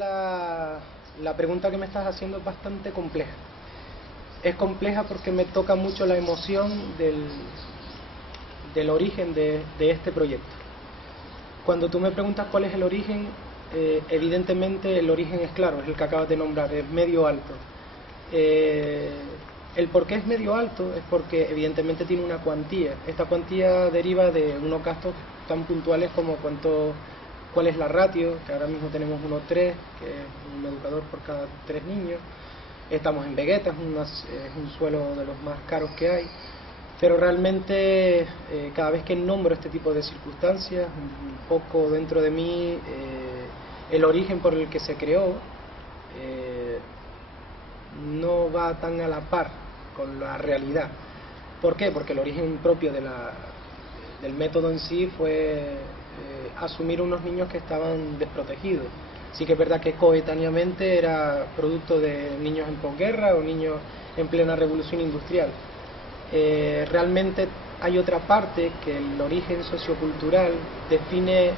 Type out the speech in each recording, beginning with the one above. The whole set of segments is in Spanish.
la pregunta que me estás haciendo es bastante compleja. Es compleja porque me toca mucho la emoción del origen de este proyecto. Cuando tú me preguntas cuál es el origen, evidentemente el origen es claro, es el que acabas de nombrar, es medio alto. El por qué es medio alto es porque evidentemente tiene una cuantía. Esta cuantía deriva de unos gastos tan puntuales como cuál es la ratio, que ahora mismo tenemos 1:3, que es un educador por cada 3 niños. Estamos en Vegueta, es un suelo de los más caros que hay. Pero realmente cada vez que nombro este tipo de circunstancias, un poco dentro de mí, el origen por el que se creó no va tan a la par con la realidad. ¿Por qué? Porque el origen propio del método en sí fue asumir unos niños que estaban desprotegidos. Sí que es verdad que coetáneamente era producto de niños en posguerra o niños en plena revolución industrial. Realmente hay otra parte que el origen sociocultural define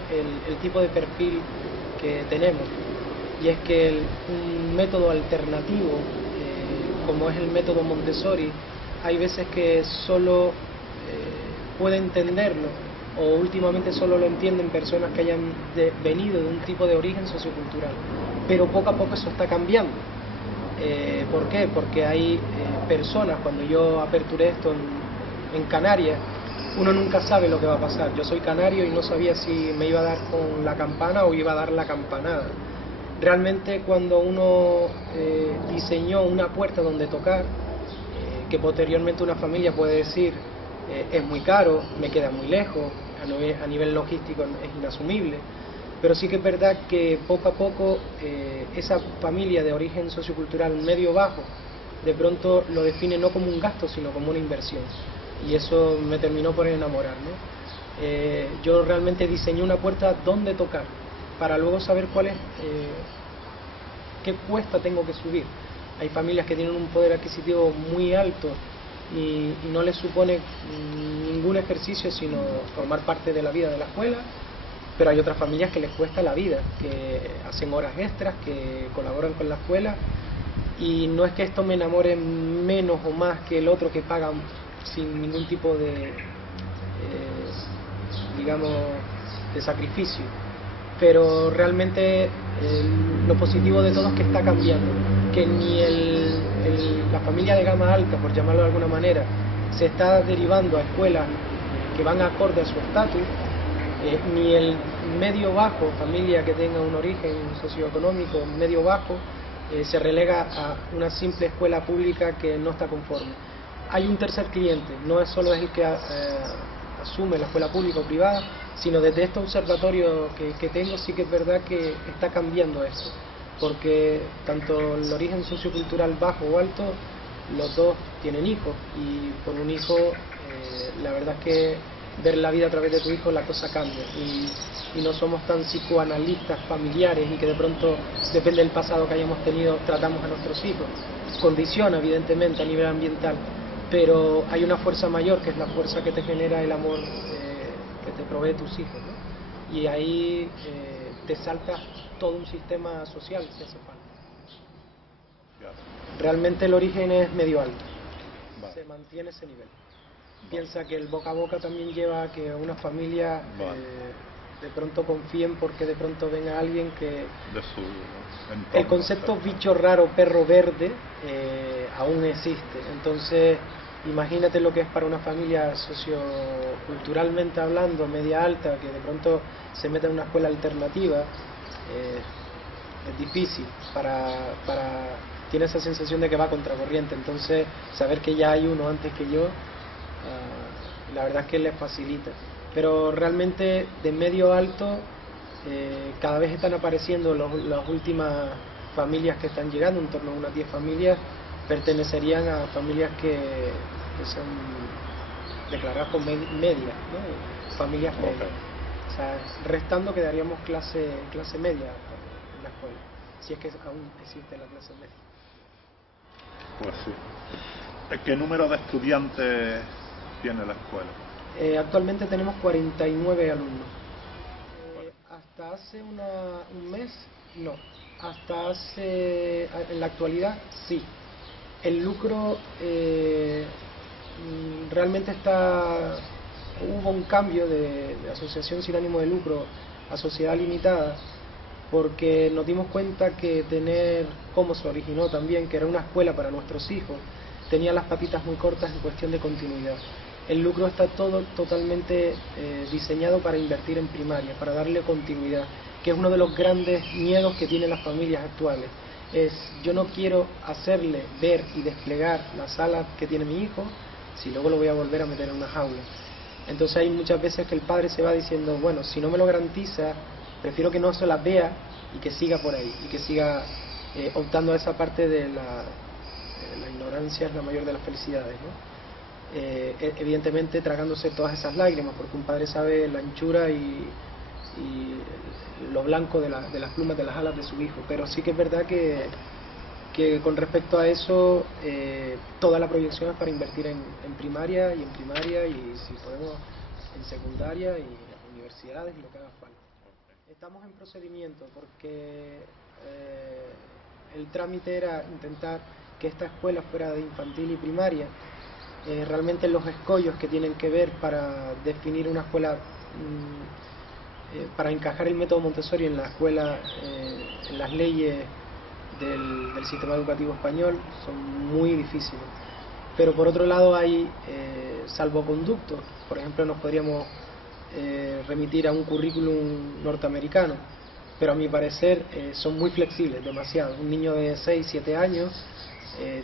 el tipo de perfil que tenemos, y es que un método alternativo como es el método Montessori, hay veces que solo puede entenderlo, o últimamente solo lo entienden personas que hayan venido de un tipo de origen sociocultural, pero poco a poco eso está cambiando. ¿Por qué? Porque hay personas, cuando yo aperturé esto en Canarias, uno nunca sabe lo que va a pasar. Yo soy canario y no sabía si me iba a dar con la campana o iba a dar la campanada. Realmente cuando uno diseñó una puerta donde tocar, que posteriormente una familia puede decir es muy caro, me queda muy lejos, a nivel logístico es inasumible, pero sí que es verdad que poco a poco esa familia de origen sociocultural medio bajo de pronto lo define no como un gasto sino como una inversión, y eso me terminó por enamorar, ¿no? Yo realmente diseñé una puerta donde tocar para luego saber cuál es qué cuesta tengo que subir. Hay familias que tienen un poder adquisitivo muy alto y no les supone ningún ejercicio sino formar parte de la vida de la escuela, pero hay otras familias que les cuesta la vida, que hacen horas extras, que colaboran con la escuela, y no es que esto me enamore menos o más que el otro que paga sin ningún tipo de digamos de sacrificio, pero realmente lo positivo de todo es que está cambiando, que ni la familia de gama alta, por llamarlo de alguna manera, se está derivando a escuelas que van acorde a su estatus, ni el medio bajo, familia que tenga un origen socioeconómico medio bajo, se relega a una simple escuela pública que no está conforme. Hay un tercer cliente, no es solo el que asume la escuela pública o privada, sino desde este observatorio que tengo sí que es verdad que está cambiando eso, porque tanto el origen sociocultural bajo o alto, los dos tienen hijos, y por un hijo la verdad es que ver la vida a través de tu hijo la cosa cambia, y no somos tan psicoanalistas familiares y que de pronto depende del pasado que hayamos tenido tratamos a nuestros hijos. Condiciona evidentemente a nivel ambiental, pero hay una fuerza mayor que es la fuerza que te genera el amor que te provee tus hijos, ¿no? Y ahí te salta todo un sistema social que hace falta. Realmente el origen es medio alto, vale. Se mantiene ese nivel. Vale. Piensa que el boca a boca también lleva a que una familia de pronto confíen porque de pronto venga alguien que... De su entorno, el concepto bicho raro, perro verde, aún existe. Entonces, imagínate lo que es para una familia socioculturalmente hablando, media alta, que de pronto se meta en una escuela alternativa. Es difícil, tiene esa sensación de que va a contracorriente, entonces saber que ya hay uno antes que yo, la verdad es que les facilita. Pero realmente de medio alto cada vez están apareciendo las últimas familias que están llegando, en torno a unas 10 familias, pertenecerían a familias que son declaradas como medias, ¿no? Familias medias. O sea, restando quedaríamos clase media en la escuela, si es que aún existe la clase media. Pues sí. ¿Qué número de estudiantes tiene la escuela? Actualmente tenemos 49 alumnos. Hasta hace un mes, no. En la actualidad, sí. El lucro realmente hubo un cambio de asociación sin ánimo de lucro a sociedad limitada, porque nos dimos cuenta que como se originó también, que era una escuela para nuestros hijos, tenía las patitas muy cortas en cuestión de continuidad. El lucro está totalmente diseñado para invertir en primaria, para darle continuidad, que es uno de los grandes miedos que tienen las familias actuales. Yo no quiero hacerle ver y desplegar las alas que tiene mi hijo, si luego lo voy a volver a meter en una jaula. Entonces hay muchas veces que el padre se va diciendo, bueno, si no me lo garantiza, prefiero que no se las vea y que siga por ahí, y que siga optando a esa parte de la ignorancia es la mayor de las felicidades, ¿no? Evidentemente tragándose todas esas lágrimas, porque un padre sabe la anchura y lo blanco de las plumas de las alas de su hijo, pero sí que es verdad que con respecto a eso toda la proyección es para invertir en primaria, y si podemos en secundaria y en universidades y lo que haga falta. Estamos en procedimiento porque el trámite era intentar que esta escuela fuera de infantil y primaria. Realmente los escollos que tienen que ver para definir una escuela, para encajar el método Montessori en la escuela, en las leyes del sistema educativo español, son muy difíciles. Pero por otro lado hay salvoconductos. Por ejemplo, nos podríamos remitir a un currículum norteamericano, pero a mi parecer son muy flexibles, demasiado. Un niño de 6, 7 años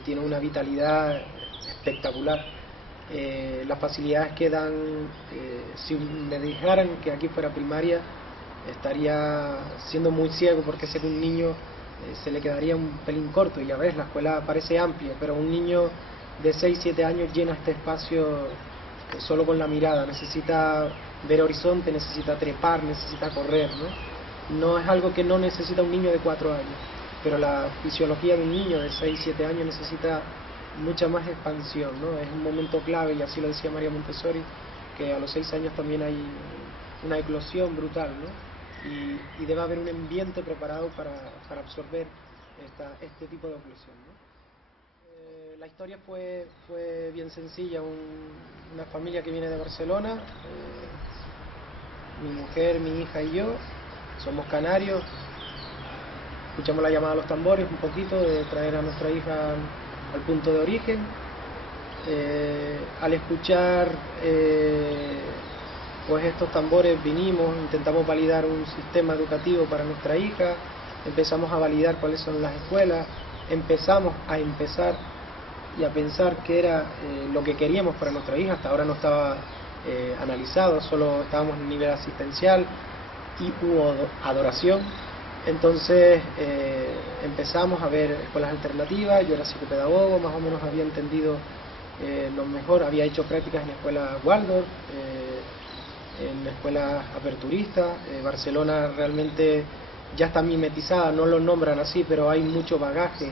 tiene una vitalidad espectacular. Las facilidades que dan, si me dijeran que aquí fuera primaria, estaría siendo muy ciego, porque sé que un niño se le quedaría un pelín corto, y ya ves, la escuela parece amplia, pero un niño de 6, 7 años llena este espacio solo con la mirada. Necesita ver horizonte, necesita trepar, necesita correr, ¿no? No es algo que no necesita un niño de 4 años, pero la fisiología de un niño de 6, 7 años necesita mucha más expansión, ¿no? Es un momento clave, y así lo decía María Montessori, que a los 6 años también hay una eclosión brutal, ¿no? Y debe haber un ambiente preparado para absorber este tipo de eclosión, ¿no? La historia fue bien sencilla. Una familia que viene de Barcelona, mi mujer, mi hija y yo, somos canarios. Escuchamos la llamada a los tambores un poquito, de traer a nuestra hija al punto de origen. Al escuchar pues estos tambores vinimos, intentamos validar un sistema educativo para nuestra hija, empezamos a validar cuáles son las escuelas, empezamos y a pensar qué era lo que queríamos para nuestra hija. Hasta ahora no estaba analizado, solo estábamos en nivel asistencial y hubo adoración. Entonces empezamos a ver escuelas alternativas. Yo era psicopedagogo, más o menos había entendido lo mejor, había hecho prácticas en escuelas Waldorf, en escuelas aperturistas. Barcelona realmente ya está mimetizada, no lo nombran así, pero hay mucho bagaje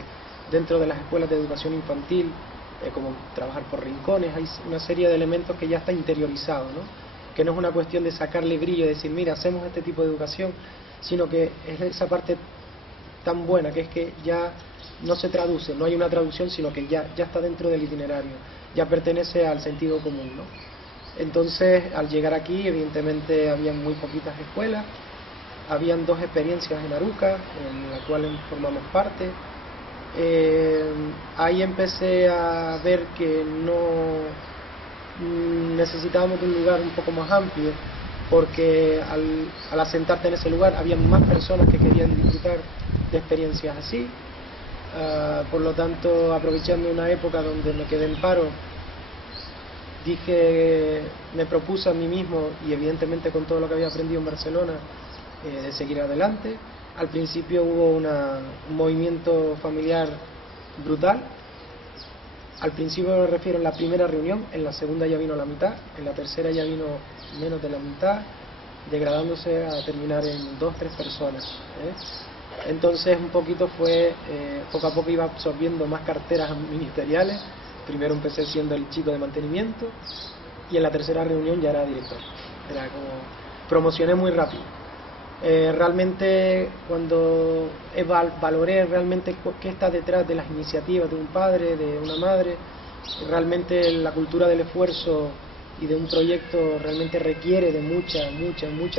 dentro de las escuelas de educación infantil, como trabajar por rincones. Hay una serie de elementos que ya está interiorizado, ¿no? Que no es una cuestión de sacarle brillo y decir, mira, hacemos este tipo de educación, sino que es esa parte tan buena, que es que ya no se traduce, no hay una traducción, sino que ya está dentro del itinerario, ya pertenece al sentido común, ¿no? Entonces, al llegar aquí, evidentemente habían muy poquitas escuelas, habían 2 experiencias en Aruca, en la cual formamos parte. Ahí empecé a ver que no necesitábamos de un lugar un poco más amplio, porque al asentarte en ese lugar había más personas que querían disfrutar de experiencias así. Por lo tanto, aprovechando una época donde me quedé en paro, me propuse a mí mismo, y evidentemente con todo lo que había aprendido en Barcelona, de seguir adelante. Al principio hubo un movimiento familiar brutal. Al principio me refiero en la primera reunión, en la segunda ya vino la mitad, en la tercera ya vino menos de la mitad, degradándose a terminar en 2, 3 personas, Entonces un poquito poco a poco iba absorbiendo más carteras ministeriales. Primero empecé siendo el chico de mantenimiento, y en la tercera reunión ya era director. Era como, promocioné muy rápido. Realmente cuando valoré realmente qué está detrás de las iniciativas de un padre, de una madre, realmente la cultura del esfuerzo y de un proyecto realmente requiere de mucha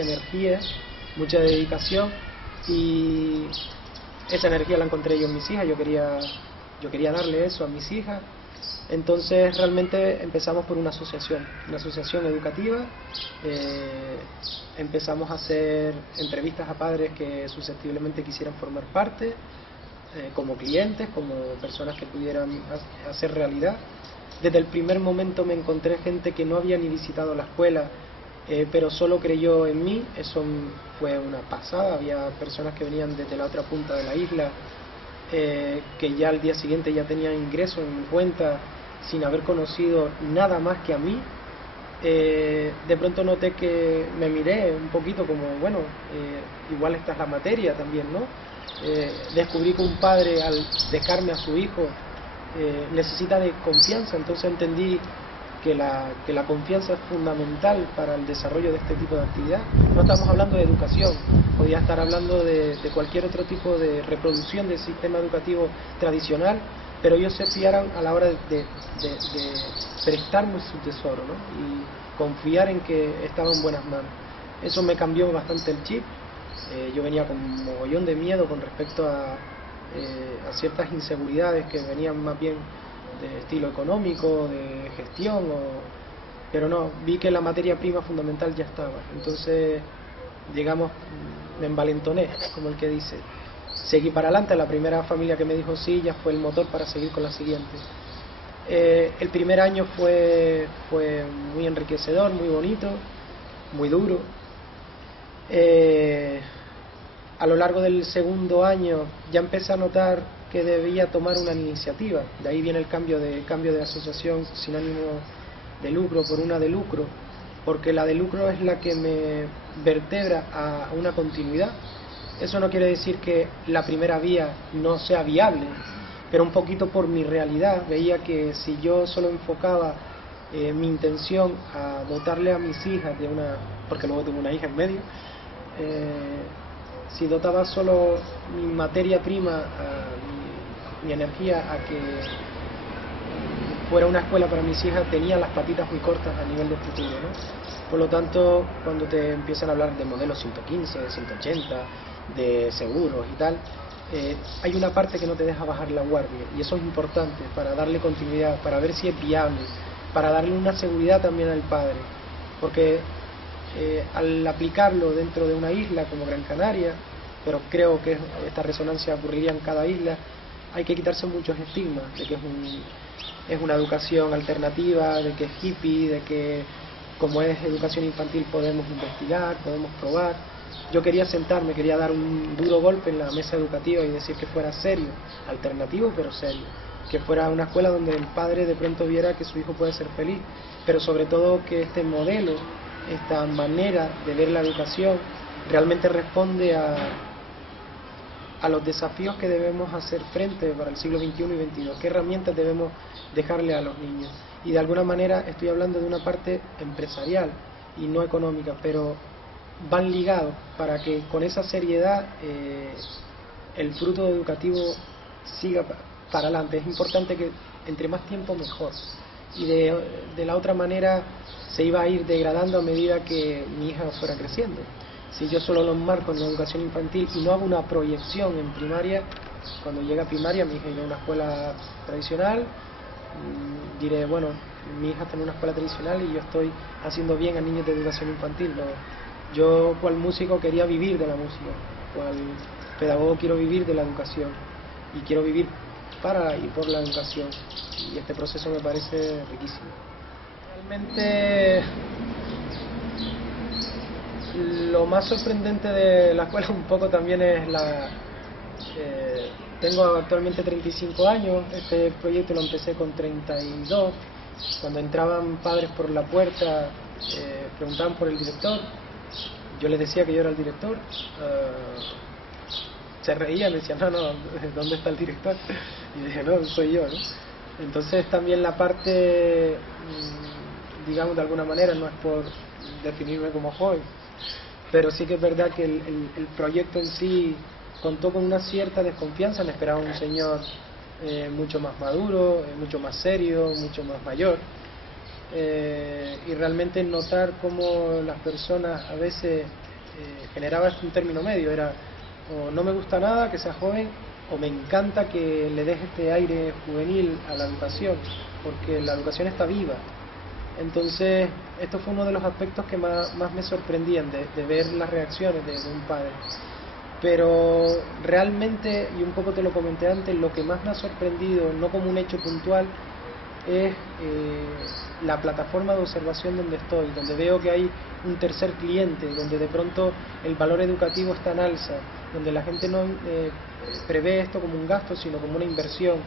energía, mucha dedicación, y esa energía la encontré yo en mis hijas. Yo quería darle eso a mis hijas. Entonces realmente empezamos por una asociación educativa. Empezamos a hacer entrevistas a padres que susceptiblemente quisieran formar parte, como clientes, como personas que pudieran hacer realidad. Desde el primer momento me encontré gente que no había ni visitado la escuela, pero solo creyó en mí. Eso fue una pasada. Había personas que venían desde la otra punta de la isla, que ya al día siguiente ya tenían ingresos en mi cuenta sin haber conocido nada más que a mí. De pronto noté que me miré un poquito como, bueno, igual esta es la materia también, ¿no? Descubrí que un padre, al dejarme a su hijo, necesita de confianza. Entonces entendí que la confianza es fundamental para el desarrollo de este tipo de actividad. No estamos hablando de educación, podría estar hablando de cualquier otro tipo de reproducción del sistema educativo tradicional, pero ellos se fiaron a la hora de prestarme su tesoro, ¿no? Y confiar en que estaba en buenas manos. Eso me cambió bastante el chip. Yo venía con un mogollón de miedo con respecto a ciertas inseguridades que venían más bien de estilo económico, de gestión, pero no, vi que la materia prima fundamental ya estaba. Entonces, digamos, me envalentoné, como el que dice. Seguí para adelante. La primera familia que me dijo sí ya fue el motor para seguir con la siguiente. El primer año fue muy enriquecedor, muy bonito, muy duro. A lo largo del segundo año ya empecé a notar que debía tomar una iniciativa. De ahí viene el cambio de asociación sin ánimo de lucro por una de lucro, porque la de lucro es la que me vertebra a una continuidad. Eso no quiere decir que la primera vía no sea viable, pero un poquito por mi realidad veía que si yo solo enfocaba mi intención a dotarle a mis hijas de una, porque luego tengo una hija en medio, si dotaba solo mi materia prima, mi energía a que fuera una escuela para mis hijas, tenía las patitas muy cortas a nivel de futuro, ¿no? Por lo tanto, cuando te empiezan a hablar de modelos 115, de 180, de seguros y tal, hay una parte que no te deja bajar la guardia, y eso es importante para darle continuidad, para ver si es viable, para darle una seguridad también al padre, porque al aplicarlo dentro de una isla como Gran Canaria, pero creo que esta resonancia ocurriría en cada isla, hay que quitarse muchos estigmas de que es una educación alternativa, de que es hippie, de que como es educación infantil podemos investigar, podemos probar. Yo quería sentarme, quería dar un duro golpe en la mesa educativa y decir que fuera serio, alternativo pero serio, que fuera una escuela donde el padre de pronto viera que su hijo puede ser feliz, pero sobre todo que este modelo, esta manera de ver la educación realmente responde a los desafíos que debemos hacer frente para el siglo XXI y XXII, qué herramientas debemos dejarle a los niños. Y de alguna manera estoy hablando de una parte empresarial y no económica, pero van ligados para que con esa seriedad el fruto educativo siga para adelante. Es importante que entre más tiempo mejor, y de la otra manera se iba a ir degradando a medida que mi hija fuera creciendo. Si yo solo lo enmarco en la educación infantil y no hago una proyección en primaria, cuando llega a primaria mi hija irá a una escuela tradicional, diré, bueno, mi hija está en una escuela tradicional y yo estoy haciendo bien a niños de educación infantil. No, yo cual músico quería vivir de la música, cual pedagogo quiero vivir de la educación y quiero vivir para y por la educación, y este proceso me parece riquísimo. Realmente lo más sorprendente de la escuela un poco también es tengo actualmente 35 años, este proyecto lo empecé con 32, cuando entraban padres por la puerta preguntaban por el director, yo les decía que yo era el director, se reían, me decían, no, ¿dónde está el director? Y dije, no, soy yo, ¿no? Entonces también la parte, digamos de alguna manera, no es por definirme como joven, pero sí que es verdad que el proyecto en sí contó con una cierta desconfianza. Me esperaba un señor mucho más maduro, mucho más serio, mucho más mayor, y realmente notar cómo las personas a veces generaba un término medio, era o no me gusta nada que sea joven, o me encanta que le deje este aire juvenil a la educación, porque la educación está viva. Entonces, esto fue uno de los aspectos que más me sorprendían, de ver las reacciones de un padre. Pero realmente, y un poco te lo comenté antes, lo que más me ha sorprendido, no como un hecho puntual, es la plataforma de observación donde estoy, donde veo que hay un tercer cliente, donde de pronto el valor educativo está en alza, donde la gente no prevé esto como un gasto, sino como una inversión.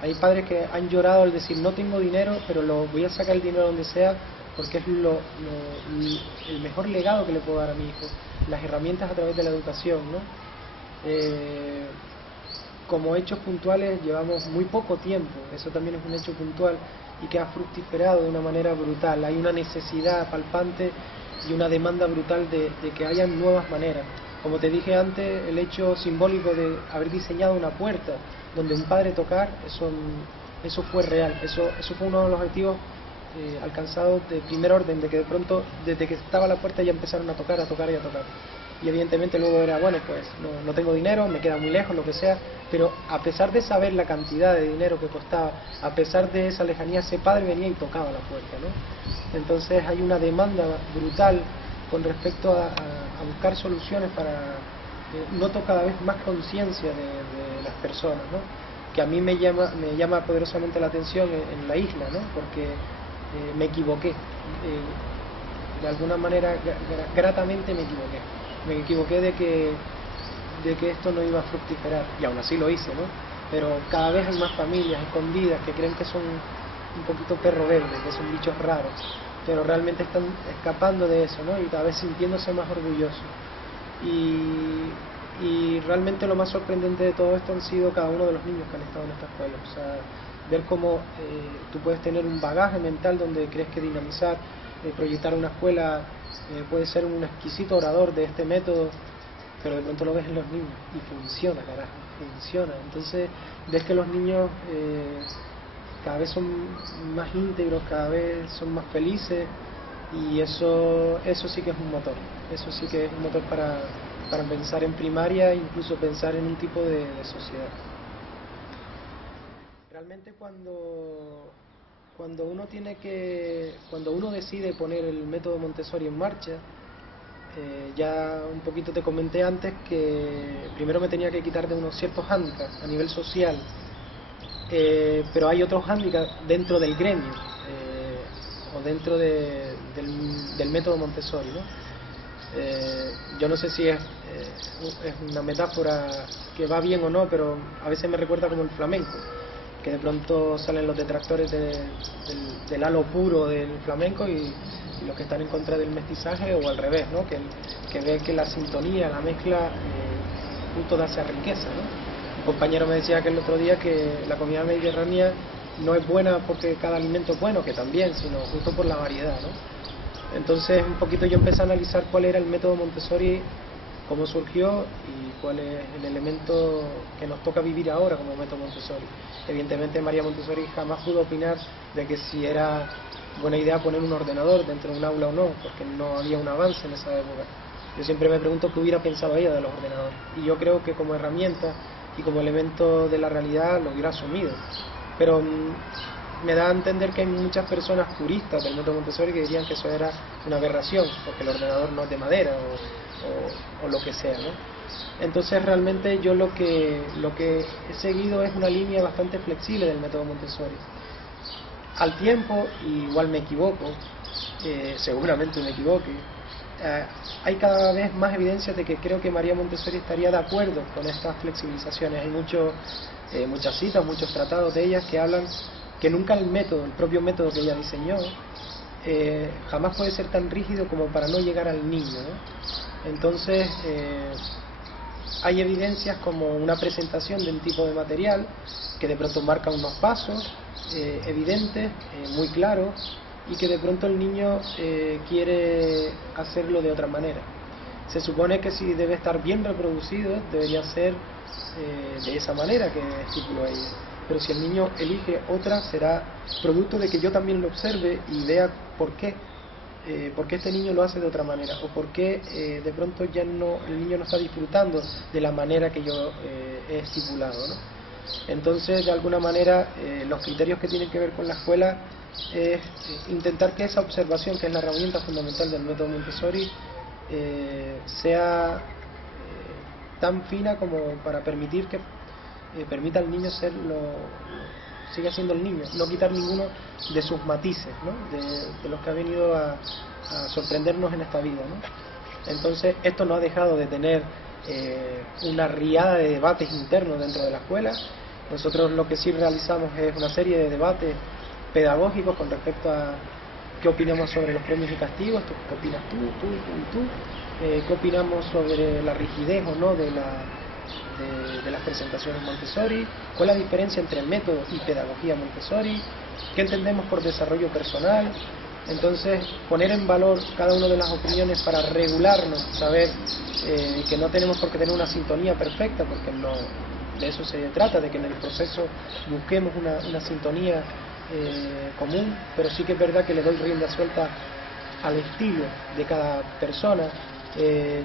Hay padres que han llorado al decir, no tengo dinero, pero voy a sacar el dinero donde sea, porque es el mejor legado que le puedo dar a mi hijo, las herramientas a través de la educación, ¿no? Como hechos puntuales llevamos muy poco tiempo, eso también es un hecho puntual y que ha fructiferado de una manera brutal. Hay una necesidad palpante y una demanda brutal de que haya nuevas maneras. Como te dije antes, el hecho simbólico de haber diseñado una puerta donde un padre tocar, eso fue real, eso fue uno de los objetivos alcanzados de primer orden, de que de pronto, desde que estaba la puerta ya empezaron a tocar. Y evidentemente luego era, bueno, pues no tengo dinero, me queda muy lejos, lo que sea, pero a pesar de saber la cantidad de dinero que costaba, a pesar de esa lejanía, ese padre venía y tocaba la puerta, ¿no? Entonces hay una demanda brutal con respecto a buscar soluciones para noto cada vez más conciencia de las personas, ¿no? Que a mí me llama poderosamente la atención en la isla, ¿no? Porque me equivoqué, de alguna manera gratamente me equivoqué de que esto no iba a fructiferar, y aún así lo hice, ¿no? Pero cada vez hay más familias escondidas que creen que son un poquito perro verde, que son bichos raros, pero realmente están escapando de eso, ¿no? Y cada vez sintiéndose más orgullosos. Y realmente lo más sorprendente de todo esto han sido cada uno de los niños que han estado en esta escuela. O sea, ver cómo tú puedes tener un bagaje mental donde crees que dinamizar, proyectar una escuela, puede ser un exquisito orador de este método, pero de pronto lo ves en los niños y funciona, carajo, funciona. Entonces ves que los niños cada vez son más íntegros, cada vez son más felices, y eso sí que es un motor, eso sí que es un motor para pensar en primaria, incluso pensar en un tipo de sociedad. Realmente cuando uno decide poner el método Montessori en marcha, ya un poquito te comenté antes que primero me tenía que quitar de unos ciertos hándicaps a nivel social, pero hay otros hándicaps dentro del gremio, o dentro del método Montessori, ¿no? Yo no sé si es una metáfora que va bien o no, pero a veces me recuerda como el flamenco, que de pronto salen los detractores del halo puro del flamenco y los que están en contra del mestizaje, o al revés, ¿no? Que ve que la sintonía, la mezcla justo da esa riqueza, ¿no? Un compañero me decía que el otro día que la comida mediterránea no es buena porque cada alimento es bueno, que también, sino justo por la variedad, ¿no? Entonces un poquito yo empecé a analizar cuál era el método Montessori, cómo surgió y cuál es el elemento que nos toca vivir ahora como método Montessori. Evidentemente María Montessori jamás pudo opinar de que si era buena idea poner un ordenador dentro de un aula o no, porque no había un avance en esa época. Yo siempre me pregunto qué hubiera pensado ella de los ordenadores, y yo creo que como herramienta y como elemento de la realidad lo hubiera asumido. Pero me da a entender que hay muchas personas puristas del método Montessori que dirían que eso era una aberración, porque el ordenador no es de madera o lo que sea, ¿no? Entonces realmente yo lo que he seguido es una línea bastante flexible del método Montessori. Al tiempo, igual me equivoco, seguramente me equivoque, hay cada vez más evidencias de que creo que María Montessori estaría de acuerdo con estas flexibilizaciones. Hay muchas citas, muchos tratados de ellas que hablan que nunca el propio método que ella diseñó, jamás puede ser tan rígido como para no llegar al niño, ¿no? Entonces hay evidencias como una presentación de un tipo de material que de pronto marca unos pasos evidentes, muy claros, y que de pronto el niño quiere hacerlo de otra manera. Se supone que si debe estar bien reproducido, debería ser de esa manera que estipuló ella. Pero si el niño elige otra, será producto de que yo también lo observe y vea por qué este niño lo hace de otra manera, o por qué de pronto ya no, el niño no está disfrutando de la manera que yo he estipulado, ¿no? Entonces, de alguna manera, los criterios que tienen que ver con la escuela es intentar que esa observación, que es la herramienta fundamental del método Montessori, sea tan fina como para permitir que permita al niño siga siendo el niño, no quitar ninguno de sus matices, ¿no? de los que ha venido a sorprendernos en esta vida, ¿no? Entonces, esto no ha dejado de tener una riada de debates internos dentro de la escuela. Nosotros lo que sí realizamos es una serie de debates pedagógicos con respecto a qué opinamos sobre los premios y castigos, qué opinas tú y tú, qué opinamos sobre la rigidez o no de las presentaciones Montessori, cuál es la diferencia entre método y pedagogía Montessori, qué entendemos por desarrollo personal. Entonces, poner en valor cada una de las opiniones para regularnos, saber que no tenemos por qué tener una sintonía perfecta, porque no, de eso se trata, de que en el proceso busquemos una sintonía común, pero sí que es verdad que le doy rienda suelta al estilo de cada persona.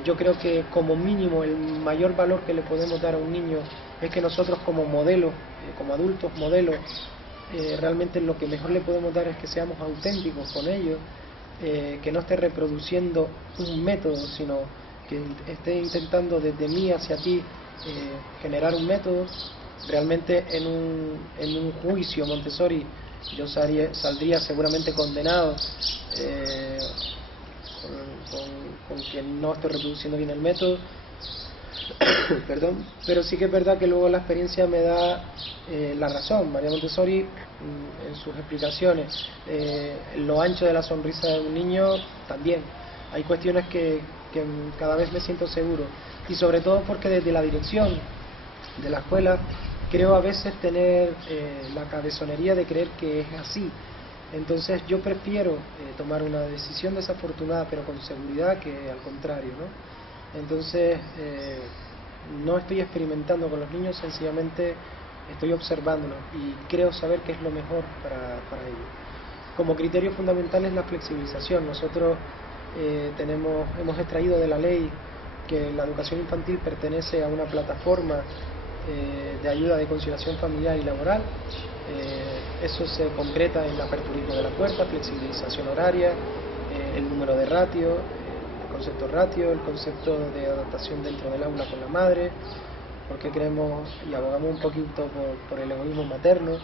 Yo creo que como mínimo el mayor valor que le podemos dar a un niño es que nosotros como modelos, como adultos modelos, realmente lo que mejor le podemos dar es que seamos auténticos con ellos, que no esté reproduciendo un método, sino que esté intentando desde mí hacia ti generar un método. Realmente en un juicio Montessori yo saldría seguramente condenado con que no estoy reproduciendo bien el método. Perdón, pero sí que es verdad que luego la experiencia me da la razón. María Montessori, en sus explicaciones, lo ancho de la sonrisa de un niño también. Hay cuestiones que cada vez me siento seguro, y sobre todo porque desde la dirección de la escuela creo a veces tener la cabezonería de creer que es así. Entonces yo prefiero tomar una decisión desafortunada pero con seguridad que al contrario, ¿no? Entonces no estoy experimentando con los niños, sencillamente estoy observándolos y creo saber qué es lo mejor para ellos. Como criterio fundamental es la flexibilización. Nosotros hemos extraído de la ley que la educación infantil pertenece a una plataforma de ayuda de conciliación familiar y laboral. Eso se concreta en la aperturismo de la puerta, flexibilización horaria, el número de ratio, el concepto ratio, el concepto de adaptación dentro del aula con la madre, porque creemos y abogamos un poquito por el egoísmo materno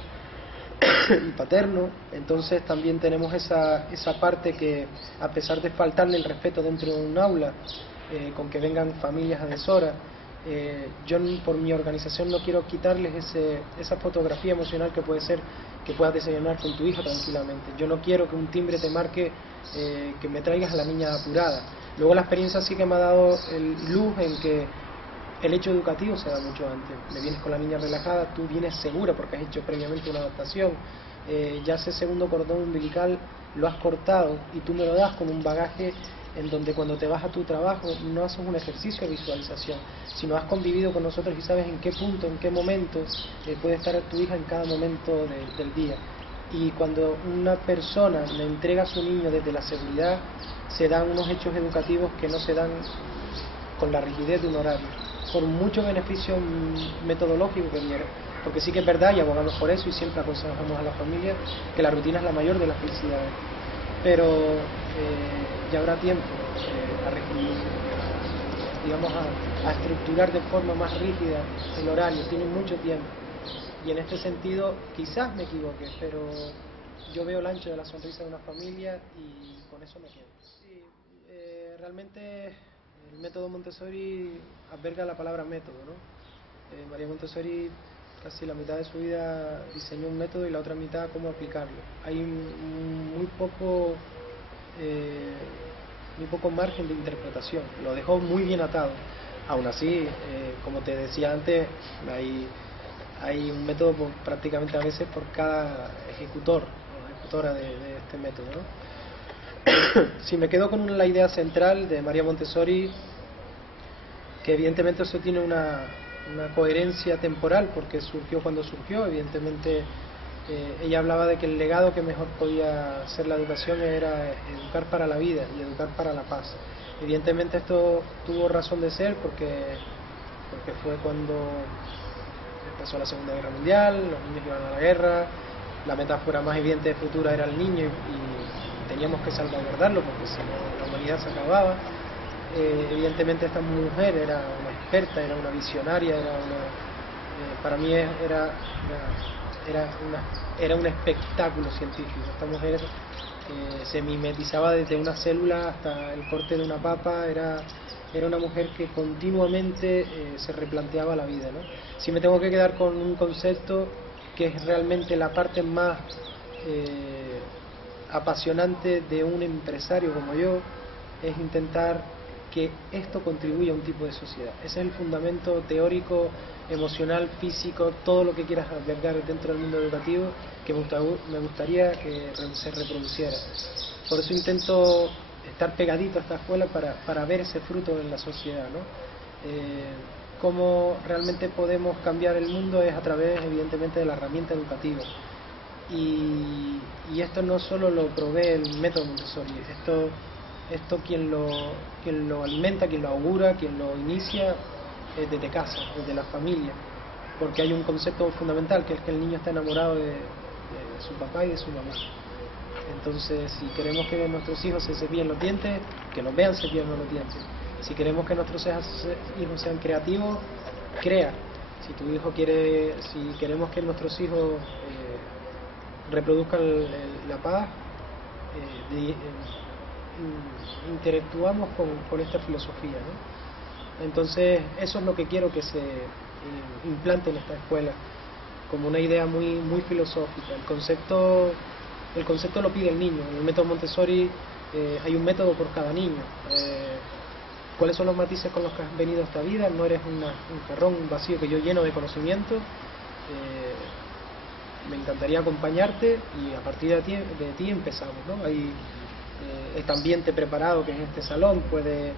y paterno. Entonces también tenemos esa parte que, a pesar de faltarle el respeto dentro de un aula, con que vengan familias a deshora, yo por mi organización no quiero quitarles esa fotografía emocional que puede ser que puedas desayunar con tu hija tranquilamente. Yo no quiero que un timbre te marque que me traigas a la niña apurada. Luego la experiencia sí que me ha dado luz en que el hecho educativo se da mucho antes. Me vienes con la niña relajada, tú vienes segura porque has hecho previamente una adaptación. Ya ese segundo cordón umbilical lo has cortado y tú me lo das con un bagaje en donde cuando te vas a tu trabajo no haces un ejercicio de visualización, sino has convivido con nosotros y sabes en qué punto, en qué momento puede estar tu hija en cada momento del día. Y cuando una persona le entrega a su niño desde la seguridad, se dan unos hechos educativos que no se dan con la rigidez de un horario, por mucho beneficio metodológico que viene. Porque sí que es verdad, y abogamos por eso, y siempre aconsejamos a la familia que la rutina es la mayor de las felicidades. Pero ya habrá tiempo a estructurar de forma más rígida el horario. Tienen mucho tiempo, y en este sentido quizás me equivoque, pero yo veo el ancho de la sonrisa de una familia y con eso me quedo. Sí, realmente el método Montessori alberga la palabra método, ¿no? María Montessori casi la mitad de su vida diseñó un método y la otra mitad cómo aplicarlo. Hay muy poco margen de interpretación, lo dejó muy bien atado. Aún así, como te decía antes, hay un método prácticamente a veces por cada ejecutor o ejecutora de este método, ¿no? Si me quedo con la idea central de María Montessori, que evidentemente eso tiene una coherencia temporal, porque surgió cuando surgió. Evidentemente ella hablaba de que el legado que mejor podía ser la educación era educar para la vida y educar para la paz. Evidentemente esto tuvo razón de ser porque fue cuando empezó la Segunda Guerra Mundial, los niños iban a la guerra, la metáfora más evidente de futura era el niño y teníamos que salvaguardarlo porque si no la humanidad se acababa. Evidentemente esta mujer era una experta, era una visionaria, para mí era un espectáculo científico. Esta mujer se mimetizaba desde una célula hasta el corte de una papa, era una mujer que continuamente se replanteaba la vida, ¿no? Si me tengo que quedar con un concepto que es realmente la parte más apasionante de un empresario como yo, es intentar que esto contribuya a un tipo de sociedad. Ese es el fundamento teórico, emocional, físico, todo lo que quieras albergar dentro del mundo educativo, que me gustaría que se reproduciera. Por eso intento estar pegadito a esta escuela para ver ese fruto en la sociedad, ¿no? Cómo realmente podemos cambiar el mundo es a través, evidentemente, de la herramienta educativa. Y esto no solo lo provee el método Montessori, esto quien lo alimenta, quien lo augura, quien lo inicia es desde casa, desde la familia, porque hay un concepto fundamental que es que el niño está enamorado de su papá y de su mamá. Entonces, si queremos que nuestros hijos se cepillen los dientes, que los vean cepillando los dientes. Si queremos que nuestros hijos sean creativos, crea. Si queremos que nuestros hijos reproduzcan la paz, interactuamos con esta filosofía, ¿no? Entonces eso es lo que quiero que se implante en esta escuela, como una idea muy, muy filosófica. El concepto lo pide el niño. En el método Montessori hay un método por cada niño. ¿Cuáles son los matices con los que has venido a esta vida? No eres un jarrón, un vacío que yo lleno de conocimiento. Me encantaría acompañarte y a partir de ti empezamos, ¿no? Este ambiente preparado que es este salón puede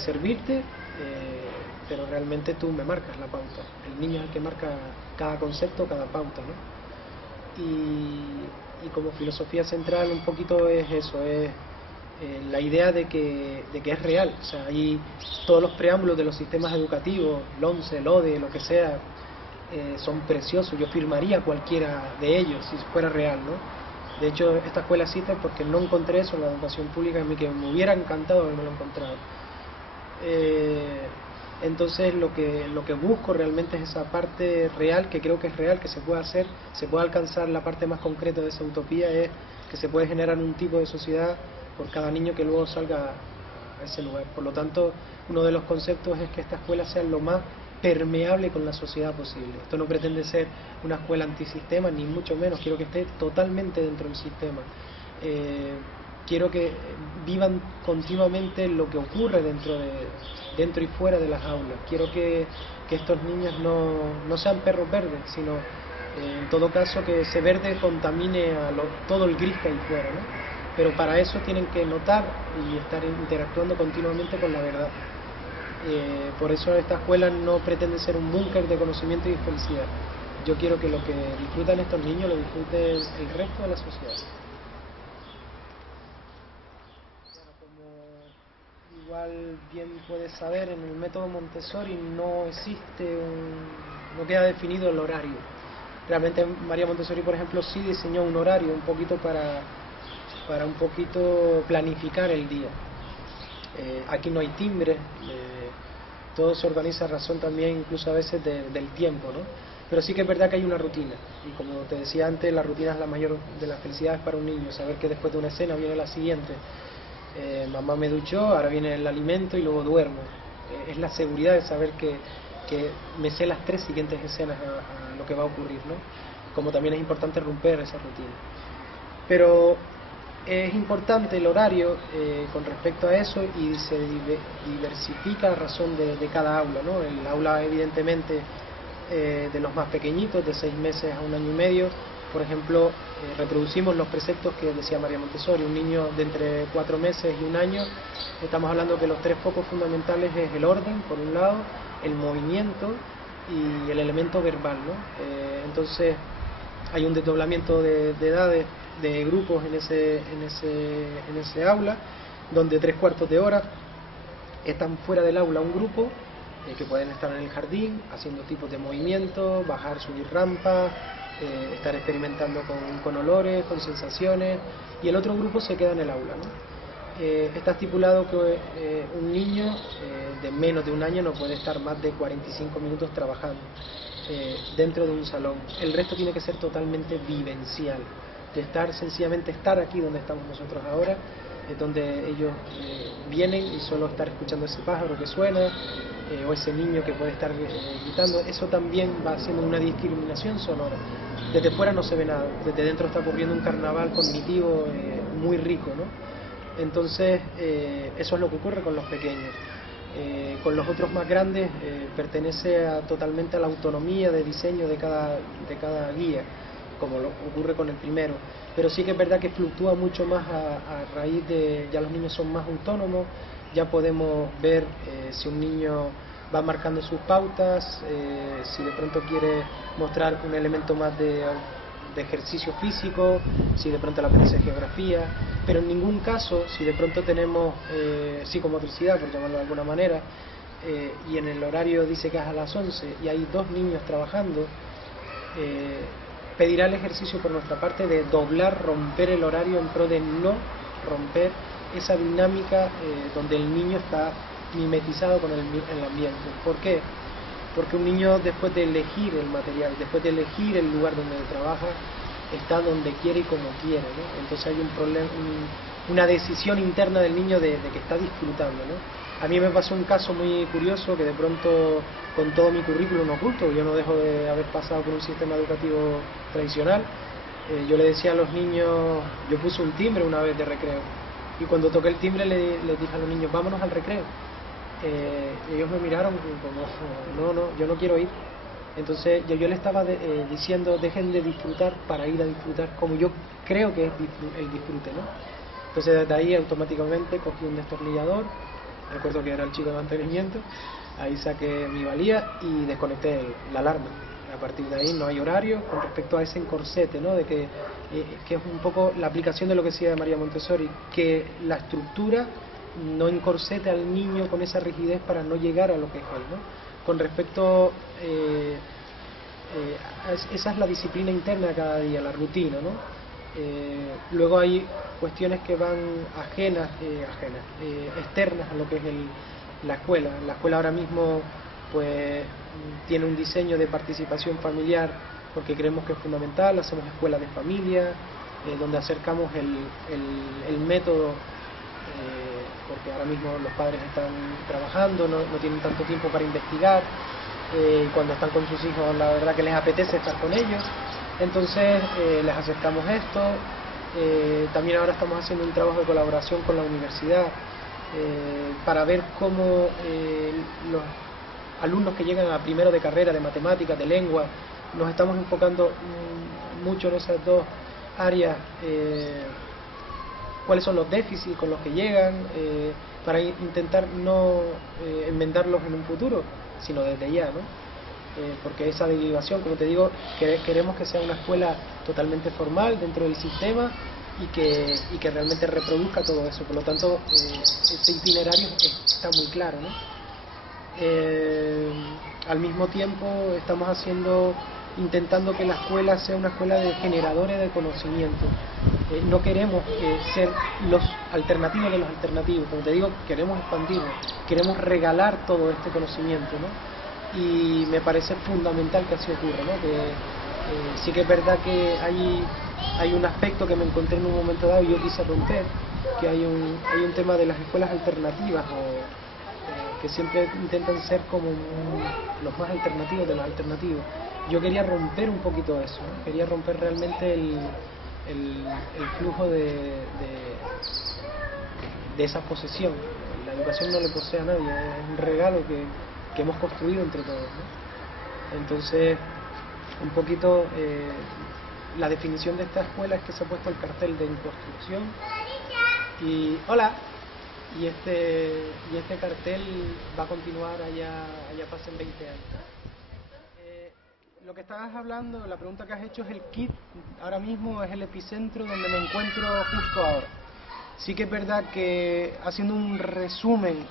servirte, pero realmente tú me marcas la pauta. El niño es el que marca cada concepto, cada pauta, ¿no? Y como filosofía central un poquito es eso, es la idea de que es real. O sea, ahí todos los preámbulos de los sistemas educativos, el ONCE, el ODE, lo que sea, son preciosos. Yo firmaría cualquiera de ellos si fuera real, ¿no? De hecho, esta escuela existe porque no encontré eso en la educación pública, en mí que me hubiera encantado haberme lo encontrado. Entonces lo que busco realmente es esa parte real, que creo que es real, que se puede hacer, se puede alcanzar. La parte más concreta de esa utopía es que se puede generar un tipo de sociedad por cada niño que luego salga a ese lugar. Por lo tanto, uno de los conceptos es que esta escuela sea lo más permeable con la sociedad posible. Esto no pretende ser una escuela antisistema, ni mucho menos. Quiero que esté totalmente dentro del sistema. Quiero que vivan continuamente lo que ocurre dentro y fuera de las aulas. Quiero que estos niños no sean perros verdes, sino en todo caso que ese verde contamine todo el gris que hay fuera, ¿no? Pero para eso tienen que notar y estar interactuando continuamente con la verdad. Por eso esta escuela no pretende ser un búnker de conocimiento y de felicidad. Yo quiero que lo que disfrutan estos niños lo disfrute el resto de la sociedad. Bueno, como igual bien puedes saber, en el método Montessori no queda definido el horario. Realmente María Montessori, por ejemplo, sí diseñó un horario un poquito para un poquito planificar el día. Aquí no hay timbre, todo se organiza a razón también incluso a veces del tiempo, ¿no? Pero sí que es verdad que hay una rutina, y como te decía antes, la rutina es la mayor de las felicidades para un niño, saber que después de una escena viene la siguiente. Mamá me duchó, ahora viene el alimento y luego duermo. Es la seguridad de saber que me sé las 3 siguientes escenas a lo que va a ocurrir, ¿no? Como también es importante romper esa rutina. Pero es importante el horario con respecto a eso, y se diversifica a razón de cada aula, ¿no? El aula evidentemente de los más pequeñitos, de 6 meses a 1 año y medio, por ejemplo, reproducimos los preceptos que decía María Montessori. Un niño de entre 4 meses y 1 año, estamos hablando que los 3 focos fundamentales es el orden, por un lado, el movimiento y el elemento verbal, ¿no? Entonces hay un desdoblamiento de edades, de grupos en ese aula, donde 3/4 de hora están fuera del aula un grupo, que pueden estar en el jardín haciendo tipos de movimientos, bajar, subir rampas, estar experimentando con olores, con sensaciones, y el otro grupo se queda en el aula, ¿no? Está estipulado que un niño de menos de 1 año no puede estar más de 45 minutos trabajando dentro de un salón. El resto tiene que ser totalmente vivencial, de sencillamente estar aquí donde estamos nosotros ahora, donde ellos vienen y solo estar escuchando ese pájaro que suena, o ese niño que puede estar gritando. Eso también va haciendo una discriminación sonora. Desde fuera no se ve nada, desde dentro está ocurriendo un carnaval cognitivo muy rico, ¿no? Entonces eso es lo que ocurre con los pequeños. Con los otros más grandes pertenece totalmente a la autonomía de diseño de cada guía, como lo ocurre con el primero. Pero sí que es verdad que fluctúa mucho más a raíz de ya los niños son más autónomos, ya podemos ver si un niño va marcando sus pautas, si de pronto quiere mostrar un elemento más de ejercicio físico, si de pronto le apetece geografía, pero en ningún caso, si de pronto tenemos psicomotricidad, por llamarlo de alguna manera, y en el horario dice que es a las 11 y hay 2 niños trabajando, pedirá el ejercicio por nuestra parte de doblar, romper el horario en pro de no romper esa dinámica donde el niño está mimetizado con el ambiente. ¿Por qué? Porque un niño, después de elegir el material, después de elegir el lugar donde trabaja, está donde quiere y como quiere, ¿no? Entonces hay un problema, una decisión interna del niño de que está disfrutando, ¿no? A mí me pasó un caso muy curioso que de pronto, con todo mi currículum oculto, yo no dejo de haber pasado por un sistema educativo tradicional, yo le decía a los niños, yo puse un timbre una vez de recreo, y cuando toqué el timbre les dije a los niños, vámonos al recreo. Ellos me miraron como, no, yo no quiero ir. Entonces yo le estaba diciendo, dejen de disfrutar para ir a disfrutar, como yo creo que es el disfrute, ¿no? Entonces desde ahí automáticamente cogí un destornillador, recuerdo que era el chico de mantenimiento, ahí saqué mi valía y desconecté la alarma. A partir de ahí no hay horario con respecto a ese encorsete, ¿no? De que es un poco la aplicación de lo que decía María Montessori, que la estructura no encorsete al niño con esa rigidez para no llegar a lo que es él, ¿no? Con respecto esa es la disciplina interna de cada día, la rutina, ¿no? Luego hay cuestiones que van externas a lo que es la escuela. La escuela ahora mismo pues tiene un diseño de participación familiar porque creemos que es fundamental. Hacemos escuelas de familia, donde acercamos el método, porque ahora mismo los padres están trabajando, no tienen tanto tiempo para investigar, y cuando están con sus hijos la verdad que les apetece estar con ellos, entonces les acercamos esto. También ahora estamos haciendo un trabajo de colaboración con la universidad para ver cómo los alumnos que llegan a primero de carrera de matemáticas, de lengua, nos estamos enfocando mucho en esas dos áreas, cuáles son los déficits con los que llegan, para intentar no enmendarlos en un futuro, sino desde ya, ¿no? Porque esa derivación, como te digo, queremos que sea una escuela totalmente formal dentro del sistema y que realmente reproduzca todo eso. Por lo tanto, ese itinerario está muy claro, ¿no? Al mismo tiempo estamos intentando que la escuela sea una escuela de generadores de conocimiento. No queremos ser los alternativos de los alternativos, como te digo, queremos expandirnos, queremos regalar todo este conocimiento, ¿no? Y me parece fundamental que así ocurra, ¿no? Que sí que es verdad que hay un aspecto que me encontré en un momento dado y yo quise romper, que hay un tema de las escuelas alternativas que siempre intentan ser como los más alternativos de los alternativos. Yo quería romper un poquito eso, ¿no? Quería romper realmente el flujo de esa posesión. La educación no le posee a nadie, es un regalo que hemos construido entre todos, ¿no? Entonces, un poquito la definición de esta escuela es que se ha puesto el cartel de construcción y hola, y este cartel va a continuar allá pasen 20 años. Lo que estabas hablando, la pregunta que has hecho es el kit, ahora mismo es el epicentro donde me encuentro justo ahora. Sí que es verdad que haciendo un resumen,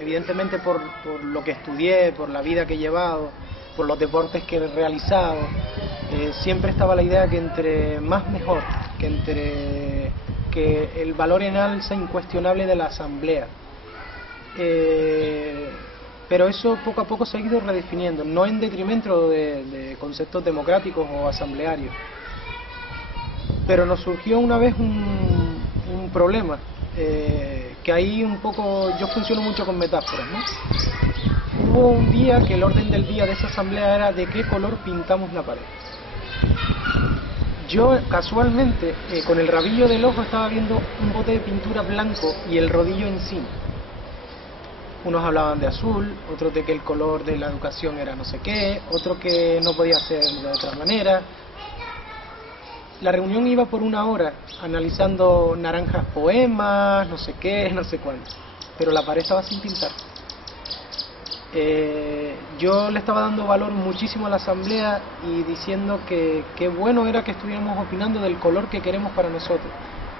evidentemente por lo que estudié, por la vida que he llevado, por los deportes que he realizado, siempre estaba la idea que entre más mejor, que el valor en alza incuestionable de la asamblea. Pero eso poco a poco se ha ido redefiniendo, no en detrimento de conceptos democráticos o asamblearios. Pero nos surgió una vez un problema, que ahí un poco, yo funciono mucho con metáforas, ¿no? Hubo un día que el orden del día de esa asamblea era de qué color pintamos la pared. Yo casualmente, con el rabillo del ojo, estaba viendo un bote de pintura blanco y el rodillo encima. Unos hablaban de azul, otros de que el color de la educación era no sé qué, otro que no podía ser de otra manera. La reunión iba por 1 hora, analizando naranjas poemas, no sé qué, no sé cuánto, pero la pared estaba sin pintar. Yo le estaba dando valor muchísimo a la asamblea y diciendo que qué bueno era que estuviéramos opinando del color que queremos para nosotros.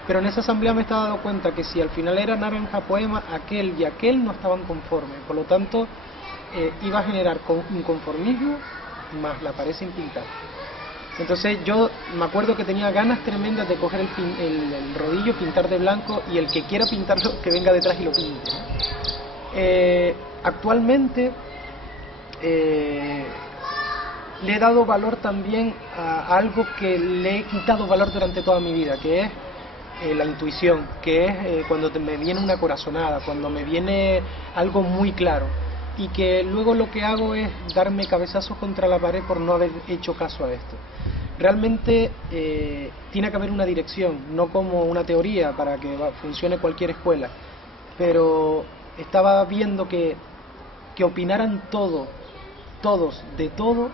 Pero en esa asamblea me estaba dando cuenta que si al final era naranja poema, aquel y aquel no estaban conformes. Por lo tanto, iba a generar inconformismo más la pared sin pintar. Entonces yo me acuerdo que tenía ganas tremendas de coger el rodillo, pintar de blanco y el que quiera pintarlo que venga detrás y lo pinte, ¿no? Actualmente le he dado valor también a algo que le he quitado valor durante toda mi vida, que es la intuición, que es cuando me viene una corazonada, cuando me viene algo muy claro, y que luego lo que hago es darme cabezazos contra la pared por no haber hecho caso a esto. Realmente tiene que haber una dirección, no como una teoría para que funcione cualquier escuela, pero estaba viendo que opinaran todos de todo,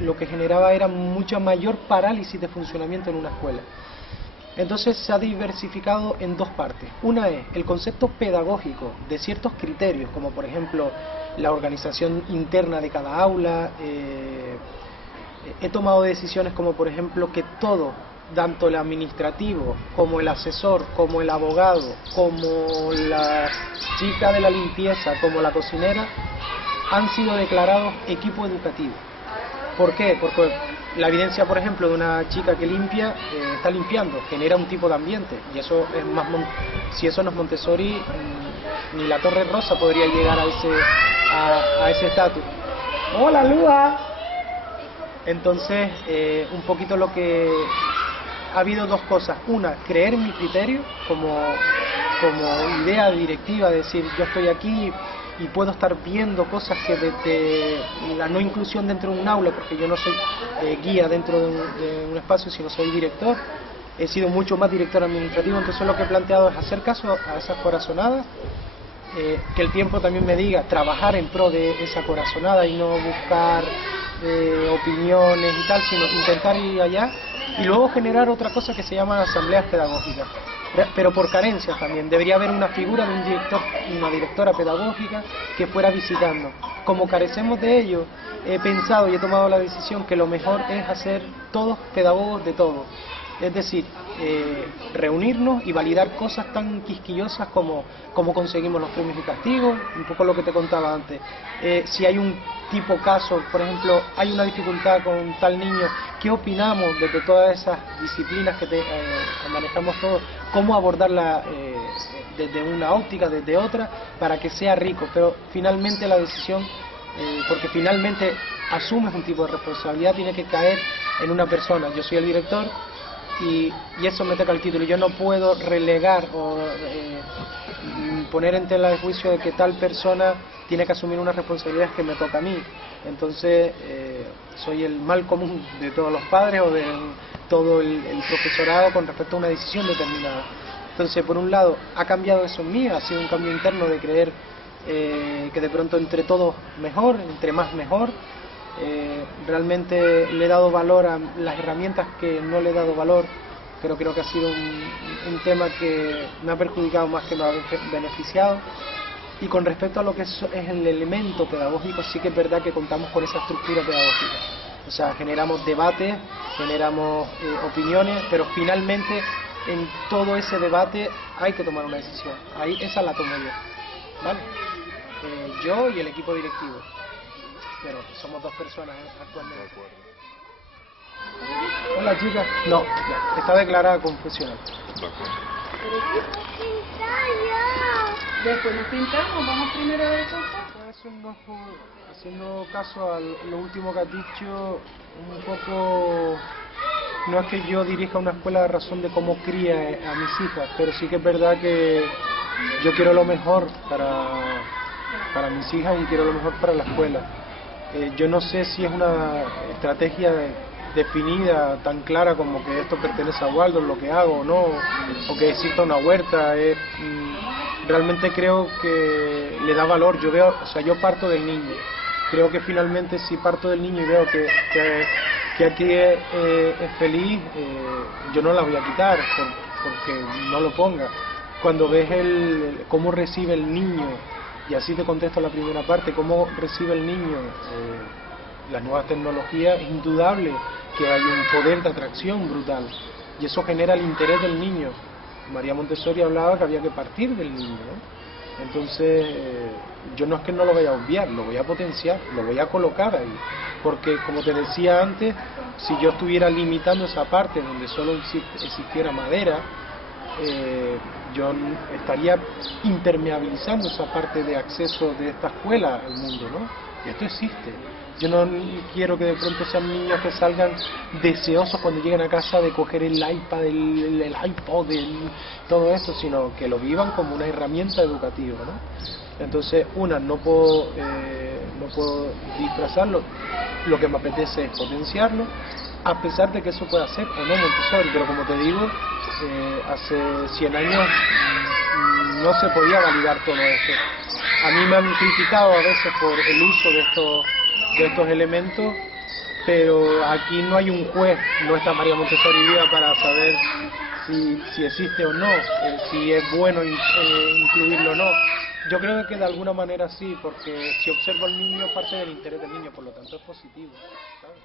lo que generaba era mucha mayor parálisis de funcionamiento en una escuela. Entonces se ha diversificado en 2 partes. Una es el concepto pedagógico de ciertos criterios, como por ejemplo la organización interna de cada aula. He tomado decisiones como por ejemplo que todo, tanto el administrativo como el asesor, como el abogado, como la chica de la limpieza, como la cocinera, han sido declarados equipo educativo. ¿Por qué? Porque la evidencia, por ejemplo, de una chica que limpia, está limpiando, genera un tipo de ambiente, y eso es más, si eso no es Montessori, ni la Torre Rosa podría llegar a ese estatus. ¡Hola, Lua! Entonces, un poquito lo que ha habido 2 cosas. Una, creer en mi criterio como idea directiva, decir yo estoy aquí y puedo estar viendo cosas que desde la no inclusión dentro de un aula, porque yo no soy guía dentro de un espacio, sino soy director. He sido mucho más director administrativo, entonces lo que he planteado es hacer caso a esas corazonadas, que el tiempo también me diga, trabajar en pro de esa corazonada y no buscar opiniones y tal, sino intentar ir allá y luego generar otra cosa que se llama asambleas pedagógicas, pero por carencias también. Debería haber una figura de un director, una directora pedagógica que fuera visitando. Como carecemos de ello, he pensado y he tomado la decisión que lo mejor es hacer todos pedagogos de todo. Es decir, reunirnos y validar cosas tan quisquillosas como cómo conseguimos los premios y castigos, un poco lo que te contaba antes. Si hay un tipo caso, por ejemplo, hay una dificultad con tal niño, ¿qué opinamos desde todas esas disciplinas que manejamos todos? ¿Cómo abordarla desde una óptica, desde otra, para que sea rico? Pero finalmente la decisión, porque finalmente asumes un tipo de responsabilidad, tiene que caer en una persona. Yo soy el director, y eso me toca el título. Yo no puedo relegar o poner en tela de juicio de que tal persona tiene que asumir una responsabilidad que me toca a mí. Entonces soy el mal común de todos los padres o de todo el profesorado con respecto a una decisión determinada. Entonces, por un lado, ha cambiado eso en mí, ha sido un cambio interno de creer que de pronto entre todos mejor, entre más mejor. Realmente le he dado valor a las herramientas que no le he dado valor, pero creo que ha sido un tema que me ha perjudicado más que me ha beneficiado. Y con respecto a lo que es el elemento pedagógico, sí que es verdad que contamos con esa estructura pedagógica. O sea, generamos debates, generamos opiniones, pero finalmente en todo ese debate hay que tomar una decisión. Esa la tomo yo, ¿vale? Yo y el equipo directivo. Pero somos 2 personas actualmente. Hola, chicas. No, está declarada confesional. Después nos pintamos, vamos primero a ver haciendo caso a lo último que has dicho, un poco, no es que yo dirija una escuela de razón de cómo cría a mis hijas, pero sí que es verdad que yo quiero lo mejor para mis hijas y quiero lo mejor para la escuela. Yo no sé si es una estrategia definida tan clara como que esto pertenece a Waldorf, lo que hago o no, o que exista una huerta. Realmente creo que le da valor. Yo parto del niño. Creo que finalmente si parto del niño y veo que aquí es feliz, yo no la voy a quitar porque no lo ponga. Cuando ves cómo recibe el niño, y así te contesto la primera parte, cómo recibe el niño las nuevas tecnologías, es indudable que hay un poder de atracción brutal y eso genera el interés del niño. María Montessori hablaba que había que partir del niño, ¿no? Entonces yo no es que no lo vaya a obviar, lo voy a potenciar, lo voy a colocar ahí, porque como te decía antes, si yo estuviera limitando esa parte donde solo existiera madera, yo estaría impermeabilizando esa parte de acceso de esta escuela al mundo, ¿no? Y esto existe. Yo no quiero que de pronto sean niños que salgan deseosos cuando lleguen a casa de coger el iPad, el iPod, todo eso, sino que lo vivan como una herramienta educativa, ¿no? Entonces, no puedo disfrazarlo, lo que me apetece es potenciarlo, a pesar de que eso pueda ser o no Montessori, pero como te digo, hace 100 años no se podía validar todo esto. A mí me han criticado a veces por el uso de estos elementos, pero aquí no hay un juez, no está María Montessori viva para saber si existe o no, si es bueno incluirlo o no. Yo creo que de alguna manera sí, porque si observo al niño, parte del interés del niño, por lo tanto es positivo, ¿sabes?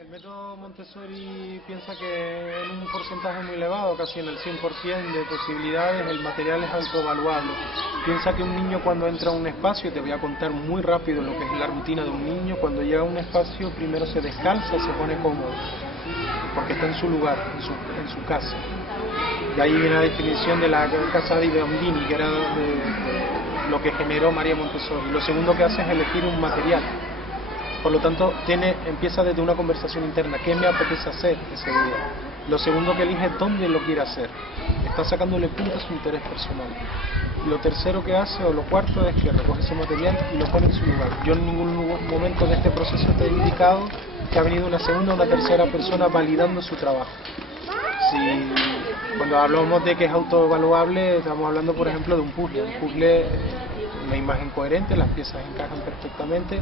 El método Montessori piensa que en un porcentaje muy elevado, casi en el 100% de posibilidades, el material es autoevaluable. Piensa que un niño cuando entra a un espacio, te voy a contar muy rápido lo que es la rutina de un niño, cuando llega a un espacio primero se descalza, se pone cómodo, porque está en su lugar, en su casa. Y ahí viene la definición de la casa di Bambini, que era lo que generó María Montessori. Lo segundo que hace es elegir un material. Por lo tanto, empieza desde una conversación interna. ¿Qué me apetece hacer ese día? Lo segundo que elige es dónde lo quiere hacer. Está sacándole punto a su interés personal. Lo tercero que hace, o lo cuarto, es que recoge ese material y lo pone en su lugar. Yo en ningún momento de este proceso te he indicado que ha venido una segunda o una tercera persona validando su trabajo. Cuando hablamos de que es autoevaluable, estamos hablando, por ejemplo, de un puzzle. Un puzzle, una imagen coherente, las piezas encajan perfectamente.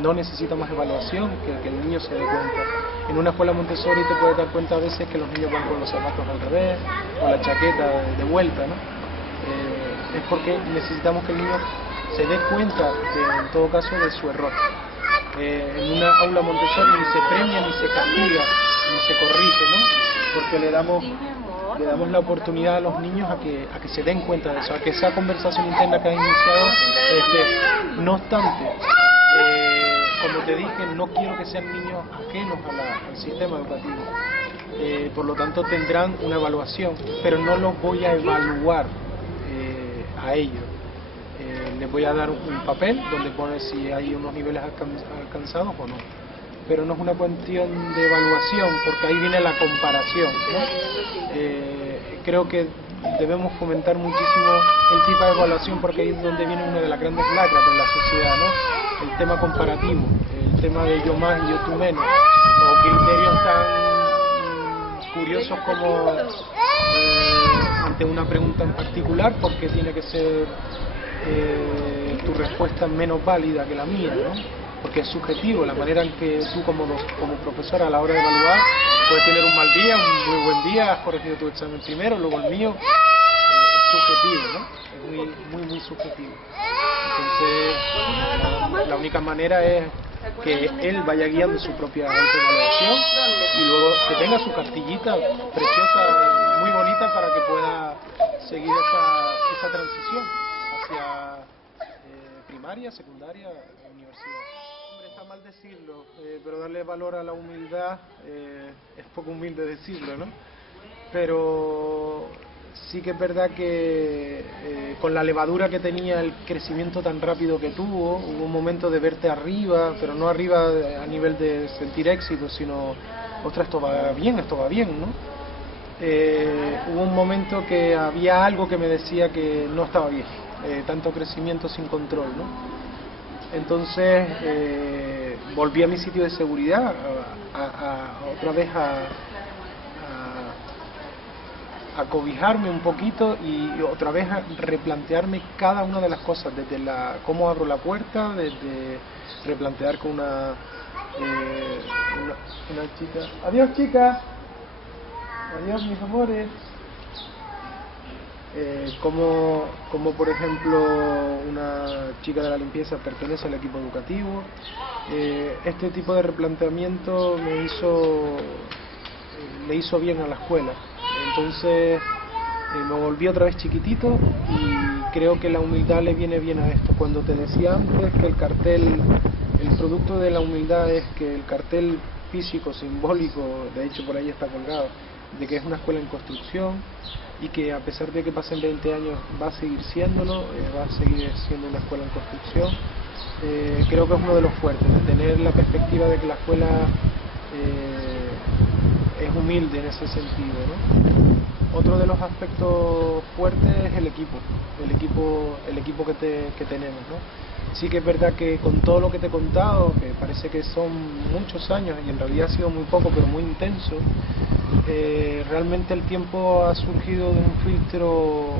No necesita más evaluación que el niño se dé cuenta. En una escuela Montessori te puedes dar cuenta a veces que los niños van con los zapatos al revés o la chaqueta de vuelta, ¿no? Es porque necesitamos que el niño se dé cuenta, en todo caso, de su error. En una aula Montessori ni se premia, ni se castiga, ni se corrige, ¿no? Porque le damos la oportunidad a los niños a que se den cuenta de eso, a que esa conversación interna que ha iniciado, no obstante, como te dije, no quiero que sean niños ajenos al sistema educativo. Por lo tanto, tendrán una evaluación, pero no los voy a evaluar a ellos. Les voy a dar un papel donde pone si hay unos niveles alcanzados o no. Pero no es una cuestión de evaluación, porque ahí viene la comparación, ¿no? Creo que debemos fomentar muchísimo el tipo de evaluación, porque ahí es donde viene una de las grandes lacras de la sociedad, ¿no? El tema comparativo, el tema de yo más y yo tú menos, o criterios tan curiosos como ante una pregunta en particular, porque tiene que ser tu respuesta menos válida que la mía, ¿no? porque es subjetivo, la manera en que tú como profesor a la hora de evaluar puedes tener un mal día, un muy buen día, has corregido tu examen primero, luego el mío, es subjetivo, ¿no? Es muy subjetivo. Entonces, la única manera es que él vaya guiando su propia autoevaluación y luego que tenga su cartillita preciosa, muy bonita, para que pueda seguir esa transición hacia primaria, secundaria, universidad. Hombre, está mal decirlo, pero darle valor a la humildad es poco humilde decirlo, ¿no? Pero sí que es verdad que con la levadura que tenía, el crecimiento tan rápido que tuvo, hubo un momento de verte arriba, pero no arriba a nivel de sentir éxito, sino, ostras, esto va bien, ¿no? Hubo un momento que había algo que me decía que no estaba bien, tanto crecimiento sin control, ¿no? Entonces volví a mi sitio de seguridad, otra vez a cobijarme un poquito y otra vez a replantearme cada una de las cosas, desde cómo abro la puerta, desde replantear con una chica. Adiós, chica. Adiós, mis amores. Como por ejemplo una chica de la limpieza pertenece al equipo educativo. Este tipo de replanteamiento le hizo bien a la escuela. Entonces me volví otra vez chiquitito y creo que la humildad le viene bien a esto. Cuando te decía antes que el producto de la humildad es que el cartel físico, simbólico, de hecho por ahí está colgado, de que es una escuela en construcción y que a pesar de que pasen 20 años va a seguir siéndolo, va a seguir siendo una escuela en construcción. Creo que es uno de los fuertes, de tener la perspectiva de que la escuela es humilde en ese sentido, ¿no? Otro de los aspectos fuertes es el equipo que tenemos, ¿no? Sí que es verdad que con todo lo que te he contado, que parece que son muchos años y en realidad ha sido muy poco pero muy intenso, realmente el tiempo ha surgido de un filtro.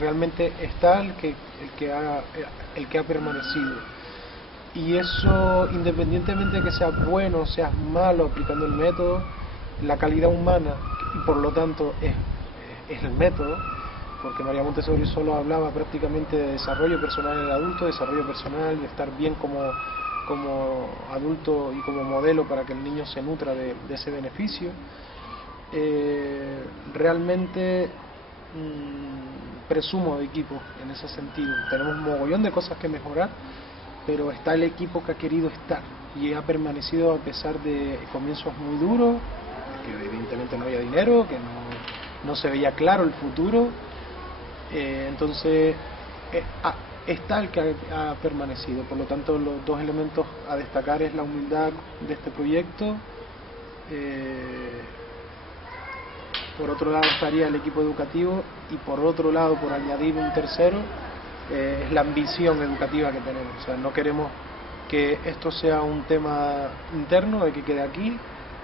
Realmente está el que ha permanecido. Y eso, independientemente de que seas bueno o seas malo aplicando el método, la calidad humana, y por lo tanto es el método, porque María Montessori solo hablaba prácticamente de desarrollo personal en el adulto, desarrollo personal, de estar bien como adulto y como modelo para que el niño se nutra de ese beneficio. Realmente presumo de equipo en ese sentido. Tenemos un mogollón de cosas que mejorar, pero está el equipo que ha querido estar y ha permanecido a pesar de comienzos muy duros, que evidentemente no había dinero, que no se veía claro el futuro. Entonces está el que ha permanecido. Por lo tanto, los dos elementos a destacar es la humildad de este proyecto. Por otro lado estaría el equipo educativo y por otro lado, por añadir un tercero, es la ambición educativa que tenemos. O sea, no queremos que esto sea un tema interno de que quede aquí,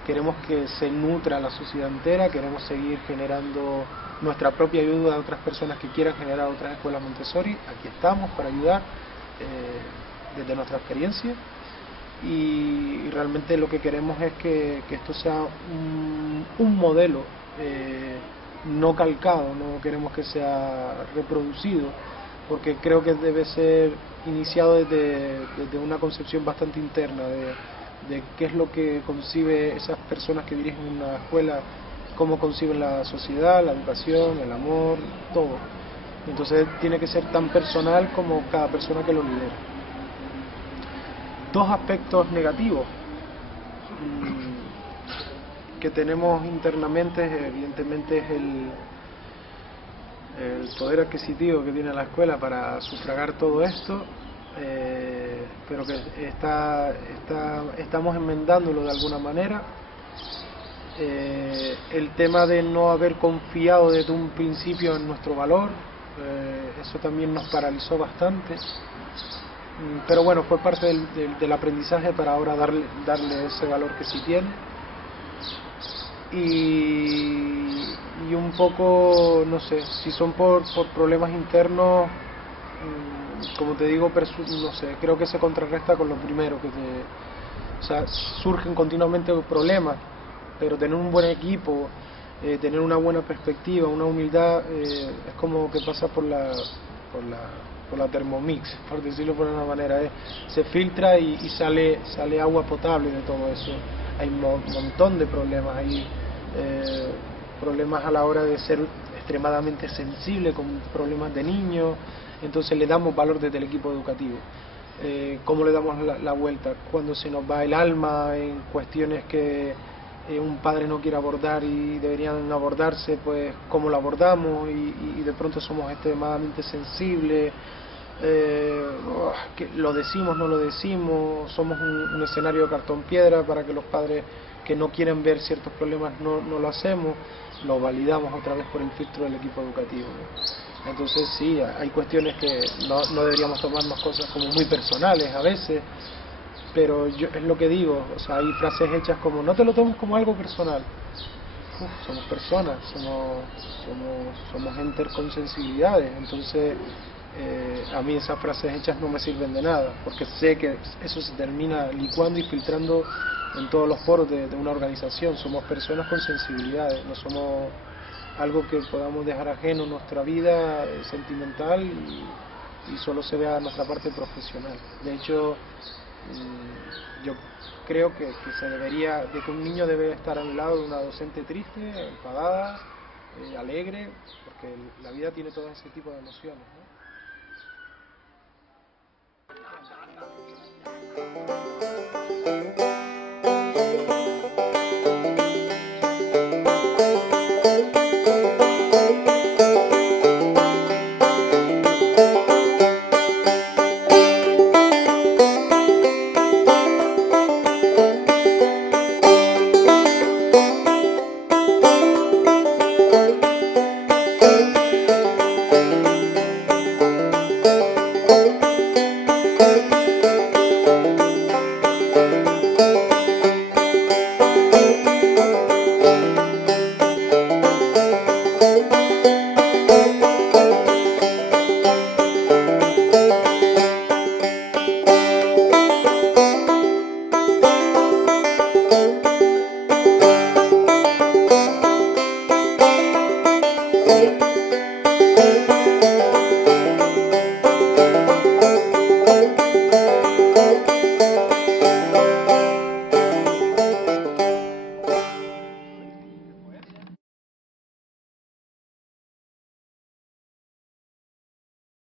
queremos que se nutra la sociedad entera, queremos seguir generando nuestra propia ayuda a otras personas que quieran generar otras escuelas Montessori. Aquí estamos para ayudar desde nuestra experiencia y realmente lo que queremos es que esto sea un modelo no calcado, no queremos que sea reproducido, porque creo que debe ser iniciado desde una concepción bastante interna de qué es lo que concibe esas personas que dirigen una escuela, cómo conciben la sociedad, la educación, el amor, todo. Entonces tiene que ser tan personal como cada persona que lo lidera. Dos aspectos negativos que tenemos internamente, evidentemente, es el poder adquisitivo que tiene la escuela para sufragar todo esto, pero que estamos enmendándolo de alguna manera. El tema de no haber confiado desde un principio en nuestro valor, eso también nos paralizó bastante, pero bueno, fue parte del aprendizaje para ahora darle ese valor que sí tiene. Y un poco, no sé, si son por problemas internos, como te digo, no sé, creo que se contrarresta con lo primero, o sea, surgen continuamente problemas, pero tener un buen equipo, tener una buena perspectiva, una humildad, es como que pasa por la Thermomix, por decirlo por una manera, se filtra y sale agua potable de todo eso. Hay un montón de problemas, hay problemas a la hora de ser extremadamente sensible con problemas de niños, entonces le damos valor desde el equipo educativo. ¿Cómo le damos la vuelta? Cuando se nos va el alma en cuestiones que un padre no quiere abordar y deberían abordarse, pues cómo lo abordamos, y de pronto somos extremadamente sensibles, que lo decimos, no lo decimos, somos un escenario de cartón piedra para que los padres que no quieren ver ciertos problemas no lo hacemos, lo validamos otra vez por el filtro del equipo educativo, ¿no? Entonces sí, hay cuestiones que no deberíamos tomarnos cosas como muy personales a veces, pero es lo que digo, o sea, hay frases hechas como no te lo tomes como algo personal. Somos personas, somos entes con sensibilidades, entonces a mí esas frases hechas no me sirven de nada, porque sé que eso se termina licuando y filtrando en todos los poros de una organización. Somos personas con sensibilidades, no somos algo que podamos dejar ajeno en nuestra vida sentimental y solo se vea nuestra parte profesional. De hecho, yo creo que se debería, de que un niño debe estar al lado de una docente triste, enfadada, alegre, porque la vida tiene todo ese tipo de emociones, ¿no?